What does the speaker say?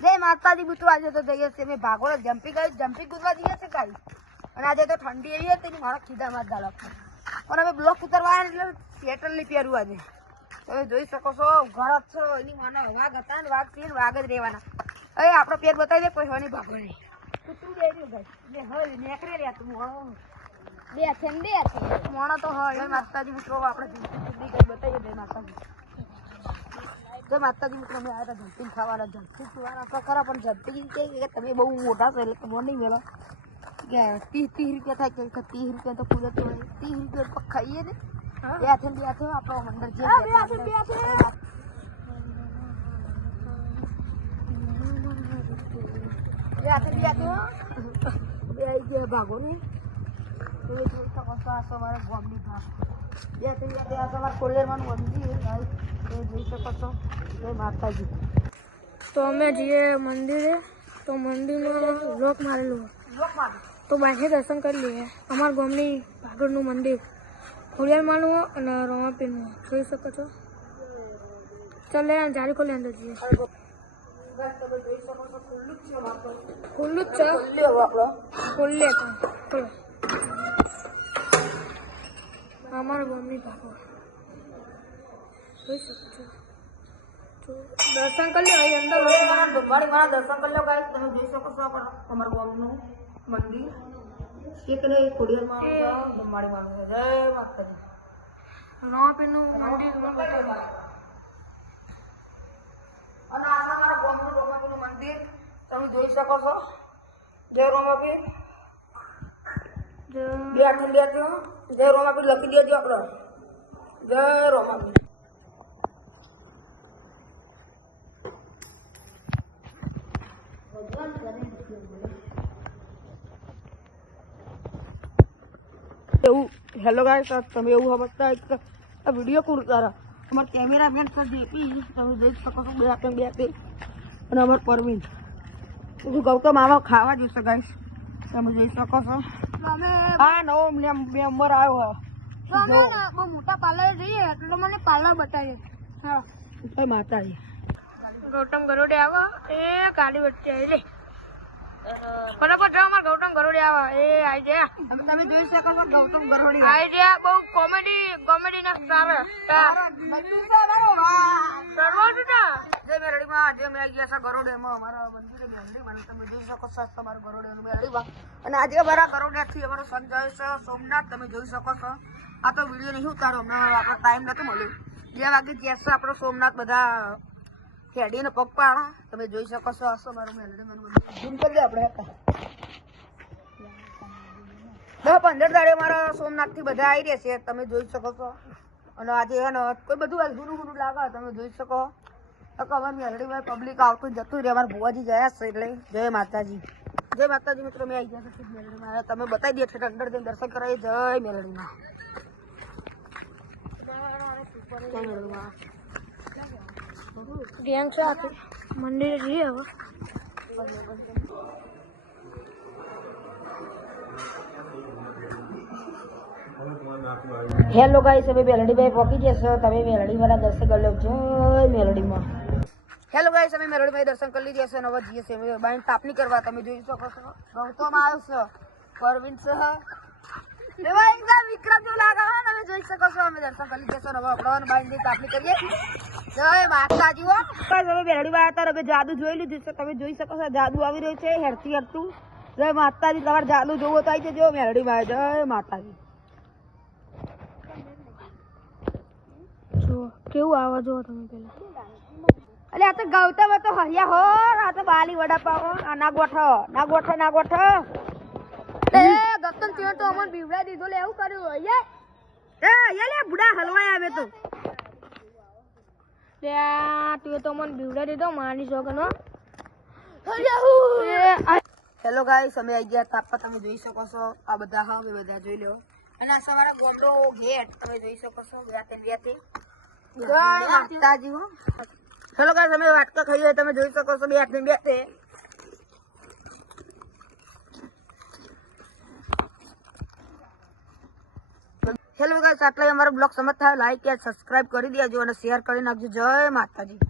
જય માતાજી મિત્રો, આજે તો જઈએ છીએ અમે ભાગોળ જમ્પિંગ કૂદવા જઈએ છીએ કાલે. અને આજે તો ઠંડી એવી હતી ને મારા ખીધામાં જ દાળ પણ અમે બ્લોક ઉતરવા એટલે સ્વેટર લઈ પહેરવું આજે. તમે જોઈ શકો છો ઘર જ છો એની માના વાઘ હતા ને વાઘ થી વાઘ જ રહેવાના. હવે આપણો પેર બતાવી દે કોઈ હોની ભાગો નહીં. તું બેઠું ભાઈ હવે નીકળે રહ્યા તું બે છે ને બે છે મોણો તો હોય. માતાજી મિત્રો આપણે જમ્પિંગ કઈ બતાવીએ જય માતાજી. જય માતાજી મિત્રો, અમે આવ્યા હતા જમ્પિંગ ખાવાના. જમ્પિંગ ખાવાના તો ખરા પણ જમ્પિંગ કે તમે બહુ મોટા છો એટલે તમને નહીં મેળો કે 30 રૂપિયા થાય કે 30 રૂપિયા તો પૂરો તો 30 રૂપિયા ખાઈએ ને બે હાથે આપણો મંડળ જે ભાગો ને તમારે ગોમની ભાગ તમારા કોલેરમાંનું મંદિર જોઈ શકો છો. જય માતાજી. તો અમે જઈએ મંદિરે, તો મંદિરમાં લોક મારેલું તો બહારથી દર્શન કરી લઈએ. અમારા ગામની ભાગળનું મંદિર ખોડિયારમાંનું અને રમાપીરનું જોઈ શકો છો. ચાલે જારી ખોલી અંદર જઈએ. ખુલ્લું જ છે, ખુલ્લે ખોલો. અમારા ગામની ભાગળ જોઈ શકો છો. દર્શન કરી લો અંદર ભગવાડી મારા દર્શન કરી લો ગાઈસ. તમે જોઈ શકો છો અમારા ગામનું મંદિર એક ને ખોડિયારમાં ભગવાડી માનું છે. જય માતાજી. રમાપીરનું મંદિર અને આ અમારા ગામનું રમાપીરનું મંદિર તમે જોઈ શકો છો. જય રમાપીર. જય રમાપીર લખી દેજો આપણે. જય રમાપીર. એવું હેલો ગાઈસ, તમે એવું સમજતા આ વિડીયો કોણ તારા અમારા કેમેરામેન સર જેપી તમે જોઈ શકો છો. બે અને અમારે પરવીન ગૌતમ આવા ખાવા જોશે ગાઈસ. તમે જોઈ શકો છો. હા નવો મેમ્બર આવ્યો. બહુ મોટા પાર્લર જઈએ એટલે મને પાર્લર બતાવીએ. હા જય માતાજી. ગૌતમ ગરોડે આવો એ ગાડી વચ્ચે આવી લે બરાબર. જો અમારે ગૌતમ ગરોડે આવો એ આવી ગયા. તમે જોઈ શકો છો ગૌતમ ગરોડી આવી ગયા. બહુ કોમેડી ના સ્ટાર જય મેરડીમાં આજે અમે આવી ગયા છે ગરોડેમાં. અમારા મંદિરે મેરડી બને તમે જોઈ શકો છો. તમારું ગરોડે મેરડીમાં અને આજે અમારા ગરોડેથી અમારો સન જાય છે સોમનાથ. તમે જોઈ શકો છો. આ તો વિડીયો નહીં ઉતારો, અમને આપણો ટાઈમ નહોતો મળ્યો. 2 વાગે ગયા છે આપણો સોમનાથ બધા ખેડીને પગ પાડો. તમે જોઈ શકો છો. અમારું મેરડી ઝૂમ કરી દે આપણે 10-15 દાડે મારા સોમનાથ થી બધા આવી રહ્યા છે. તમે જોઈ શકો છો. અને આજે હે ને કોઈ બધું ગુનું લાગે તમે જોઈ શકો. અમારી મેરડીમાં પબ્લિક આવતું જતું રહે. અમારા ભુવાજી ગયા છે એટલે જય માતાજી. જય માતાજી મિત્રો, મેં આવી ગયા છે મેરડીમાં. તમે બતાવી દે છે અંદર દર્શન કરાવી. જય મેરડીમાં. મંદિરે જઈએ હવે. હેલો ગાઈસ, અમે મેલડીભાઈ પહોંચી જશે. તમે મેલડી વાળા દર્શન કરી લો. જય મેલડીમાં. હેલો ગાઈસ, અમે મેલડીભાઈ દર્શન કરી લીધી હશે. હવે જઈએ છીએ અમે બાઈન તાપની કરવા. તમે જોઈ શકો છો. ગૌતમ આવ્યો છે, પરવીન છે, વિક્રમ જેવું લાગે. તમે જોઈ શકો છો. અમે દર્શન કરી લીધા છે. હવે આપણે બાઈન તાપની કરીએ. જય માતાજી. હો અમે મેલડીમાં આવ્યા હતા. અમે જાદુ જોઈ લીધું છે. તમે જોઈ શકો છો. જાદુ આવી રહ્યું છે હેરતું. જય માતાજી. તમારે જાદુ જોવો તો આવી જજો મેલડીમાં. જય માતાજી. કેવું આવા જો તમે પેલા. અલે આ તો ગૌતમ તો હરિયા હો. આ તો બાલી વડાપાવ. ના ગોઠો. એ ગૌતમ તીઓ તો અમન બીવડા દીધો લે. એવું કર્યું હૈયા લે બુડા હલવાય આવે તો લે તીઓ તો અમન બીવડા દીધો માની સોગનો. હેલો ગાઈસ, અમે આવી ગયા તાપા. તમે જોઈ શકો છો. આ બધા હા અમે બધા જોઈ લો. અને આ તમારો ગોમડો ગેટ તમે જોઈ શકો છો. વ્યાથી માતાજી. હો હેલો ગાઈસ, અમે વાટકા ખાઈએ. તમે જોઈ શકો છો. બે હેલો ગાઈસ, આટલા અમારો બ્લોગ સમજ થાય લાઈક કે સબસ્ક્રાઇબ કરી દેજો અને શેર કરી નાખજો. જય માતાજી.